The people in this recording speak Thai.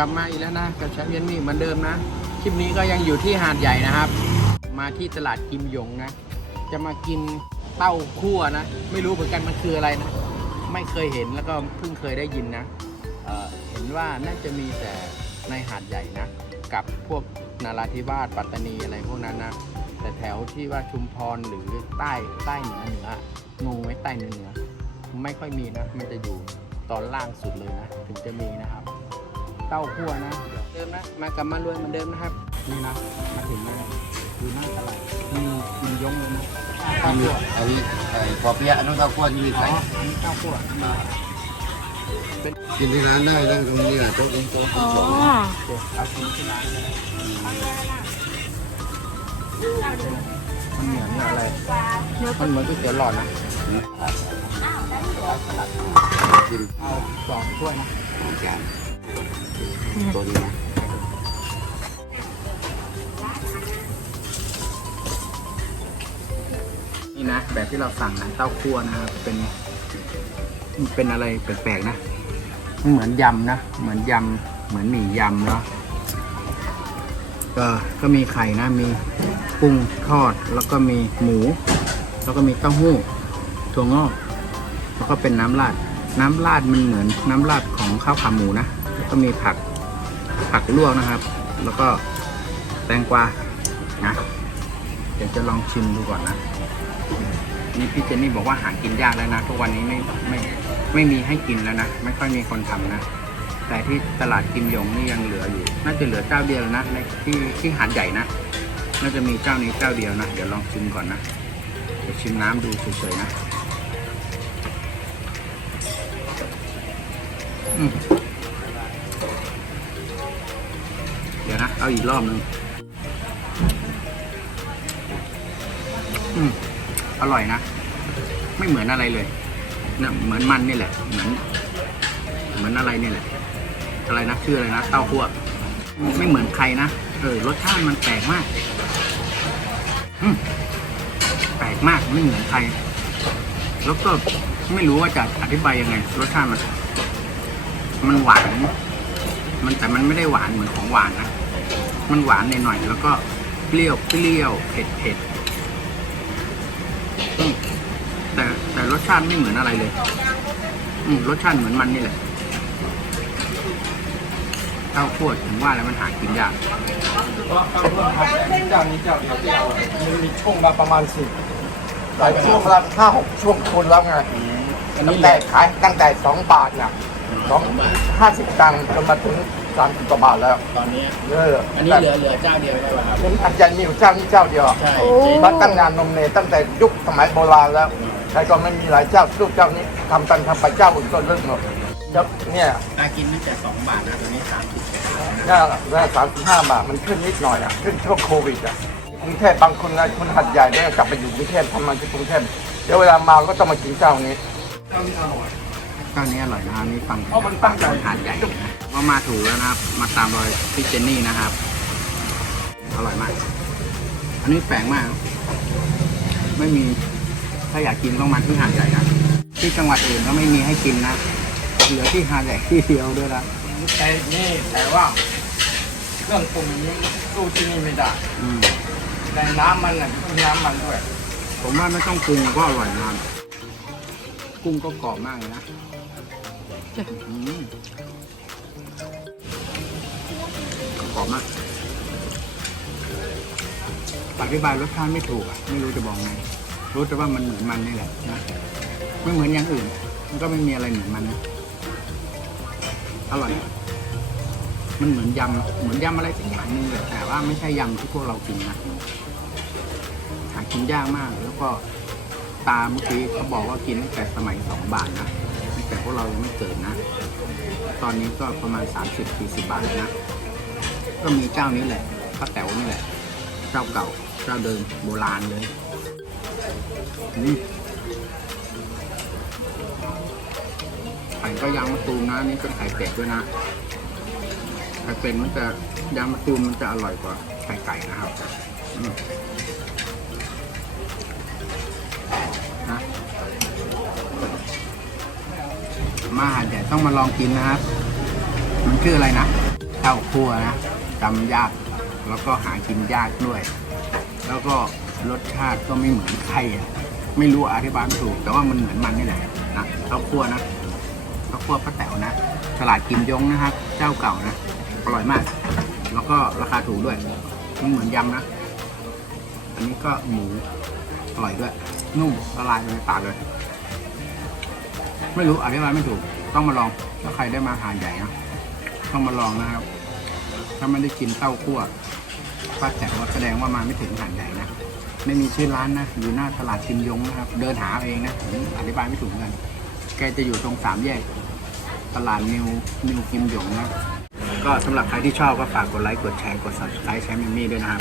กลับมาอีกแล้วนะกับชาเวียนนี่เหมือนเดิมนะ คลิปนี้ก็ยังอยู่ที่หาดใหญ่นะครับ มาที่ตลาดกิมหยงนะ จะมากินเต้าคั่วนะ ไม่รู้เหมือนกันมันคืออะไรนะ ไม่เคยเห็นแล้วก็เพิ่งเคยได้ยินนะเเห็นว่าน่าจะมีแต่ในหาดใหญ่นะ กับพวกนาราธิวาสปัตตานีอะไรพวกนั้นนะ แต่แถวที่ว่าชุมพรหรือใต้ใต้เหนือเหนืองงไหมใต้เหนือเหนือไม่ค่อยมีนะ มันจะอยู่ตอนล่างสุดเลยนะ ถึงจะมีนะครับ เต้าคั่วนะเดิมนะมากลับมารวยเหมือนเดิมนะครับนี่นะมาถึงแล้วดูหน้าตลาดมีมียงเลยนะเต้าคั่วอันนี้ไอ้ปอเปี๊ยะน้องข้าวคั่วที่มีอ๋อไข่อันนี้เต้าคั่วกินที่ร้านได้นั่งตรงนี้แหละโต๊ะโต๊ะอ๋อโต๊ะโอเคเอากินที่ร้านเลยนะมันเหมือนอะไรมันเหมือนก๋วยเตี๋ยวหลอดนะกินเอาสองถ้วยนะอาจารย์ ตัวนี้นะนี่นะ แบบที่เราสั่งนะเต้าคั่วนะครับเป็นมันเป็นอะไรแปลกๆนะมันเหมือนยำนะ เหมือนยำเหมือนหมี่ยำเนาะก็ก็มีไข่นะมีกุ้งทอดแล้วก็มีหมู แล้วก็มีเต้าหู้ถั่วงอกแล้วก็เป็นน้ำราด น้ำราดมันเหมือนน้ำราดของข้าวขาหมูนะ ก็มีผักผักลวกนะครับ แล้วก็แตงกวานะเดี๋ยวจะลองชิมดูก่อนนะนี่พี่เจนนี่บอกว่าหากินยากแล้วนะ ทุกวันนี้ไม่ไม่ไม่มีให้กินแล้วนะไม่ค่อยมีคนทำนะ แต่ที่ตลาดกิมยงนี่ยังเหลืออยู่ น่าจะเหลือเจ้าเดียวนะในที่ที่หาดใหญ่นะน่าจะมีเจ้านี้เจ้าเดียวนะเดี๋ยวลองชิมก่อนนะเดี๋ยวชิมน้ำดูเฉยๆนะ อืม เอาอีกรอบหนึงอืมอร่อยนะ ไม่เหมือนอะไรเลยเนะเหมือนมันนี่แหละ เหมือน เหมือนอะไรนี่แหละ อะไรนะชื่ออะไรนะ เต้าคั่วไม่เหมือนใครนะ เออ รสชาติมันแปลกมาก อืมแปลกมาก ไม่เหมือนใคร แล้วก็ไม่รู้ว่าจะอธิบายยังไง รสชาติมัน มันหวาน มันแต่มันไม่ได้หวานเหมือนของหวานนะ มันหวานหน่อยๆแล้วก็เปรี้ยวเปรี้ยวเผ็ดเผ็ดอืมแต่แต่รสชาติไม่เหมือนอะไรเลย อืมรสชาติเหมือนมันนี่แหละเต้าคั่วถึงว่าแล้วมันหากินยากเพราะเพิ่มครับเจ้านี้เจ้าเดียวที่เรามันมีช่วงมาประมาณสิบหลายช่วงละห้าหกช่วงคนแล้วไงอันตั้นี้งแหแต่ละขายตั้งแต่สองบาทเนี่ยสองห้าสิบตังค์จนมาถึง สามสิบกว่าบาทแล้วตอนนี้ เอออันนี้เหลือเหลือเจ้าเดียวได้ป่ะครับเป็นอาจารย์มีอยู่เจ้านี้เจ้าเดียวใช่ มาตั้งงานนมเนยตั้งแต่ยุคสมัยโบราณแล้วใครก็ไม่มีหลายเจ้าลูกเจ้านี้ทำกันทำไปเจ้าอื่นก็เลิกหมดแล้วเนี่ยตากินตั้งแต่สองบาทนะตอนนี้สามสิบเนี่ยเนี่ยสามสิบห้าบาทมันขึ้นนิดหน่อยอะขึ้นช่วงโควิดอะกรุงเทพบางคนนะคนหัดใหญ่เนี่ยกลับไปอยู่กรุงเทพทำงานที่กรุงเทพเดี๋ยวเวลามาก็ต้องมากินเจ้านี้ เจ้า นี้อร่อยนะครับนี่ฟังเพราะมันตั้งใจหาดใหญ่นะว่ามาถูกแล้วนะครับ มาตามรอยพี่เจนนี่นะครับ อร่อยมาก อันนี้แปลกมาก ไม่มีถ้าอยากกินต้องมาที่หาดใหญ่นะที่จังหวัดอื่นก็ไม่มีให้กินนะเหลือที่หาดใหญ่ที่เดียวด้วยนะแต่นี่แต่ว่าเครื่องปรุงนี้สู้ที่นี่ไม่ได้อืมในน้ำมันน่ะมีน้ำมันด้วย ผมว่าไม่ต้องปรุงก็อร่อยนะครับกุ้งก็กรอบมากเลยนะ อืมกรอบมากอธิบายรสชาติไม่ถูกอะ ไม่รู้จะบอกไง รู้แต่ว่ามันเหมือนมันนี่แหละนะไม่เหมือนอย่างอื่น มันก็ไม่มีอะไรเหมือนมันนะอร่อย มันเหมือนยำ เหมือนยำอะไรสักอย่างนึงเลยแต่ว่าไม่ใช่ยำที่พวกเรากินนะ หากินยากมาก แล้วก็ตาเมื่อกี้เขาบอกว่ากินตั้งแต่สมัยสองบาทนะ แต่พวกเรายังไม่เกิดนะ ตอนนี้ก็ประมาณ 30 40 บาทนะ ก็มีเจ้านี้แหละป้าแต๋วนี่แหละ เจ้าเก่า เจ้าเดิมโบราณเลยอืมไข่ก็ยางมะตูมนะ นี่เป็นไข่เป็ดด้วยนะ ไข่เป็ดมันจะยางมะตูมมันจะอร่อยกว่าไข่ไก่นะครับ มาหาดใหญ่ต้องมาลองกินนะครับ มันชื่ออะไรนะเต้าคั่วนะจำยาก แล้วก็หากินยากด้วย แล้วก็รสชาติก็ไม่เหมือนใครอะ ไม่รู้อธิบายไม่ถูก แต่ว่ามันเหมือนมันนี่แหละนะเต้าคั่วนะเต้าคั่วป้าแต๋วนะ ตลาดกิมยงนะครับ เจ้าเก่านะ อร่อยมาก แล้วก็ราคาถูกด้วย มันเหมือนยำนะ อันนี้ก็หมูอร่อยด้วย นุ่มละลายในปากเลย ไม่รู้อธิบายไม่ถูก ต้องมาลองถ้าใครได้มาหาดใหญ่นะต้องมาลองนะครับ ถ้าไม่ได้กินเต้าคั่วป้าแต๋วแสดงว่ามาไม่ถึงหาดใหญ่นะไม่มีชื่อร้านนะอยู่หน้าตลาดชิมยงนะครับ เดินหาเองนะผมอธิบายไม่ถูกเหมือนกันแกจะอยู่ตรงสามแยก ตลาดนิวนิวกิมหยงนะก็สำหรับใครที่ชอบก็ฝากกดไลค์กดแชร์กด subscribe ใช้มิมี่ด้วยนะครับ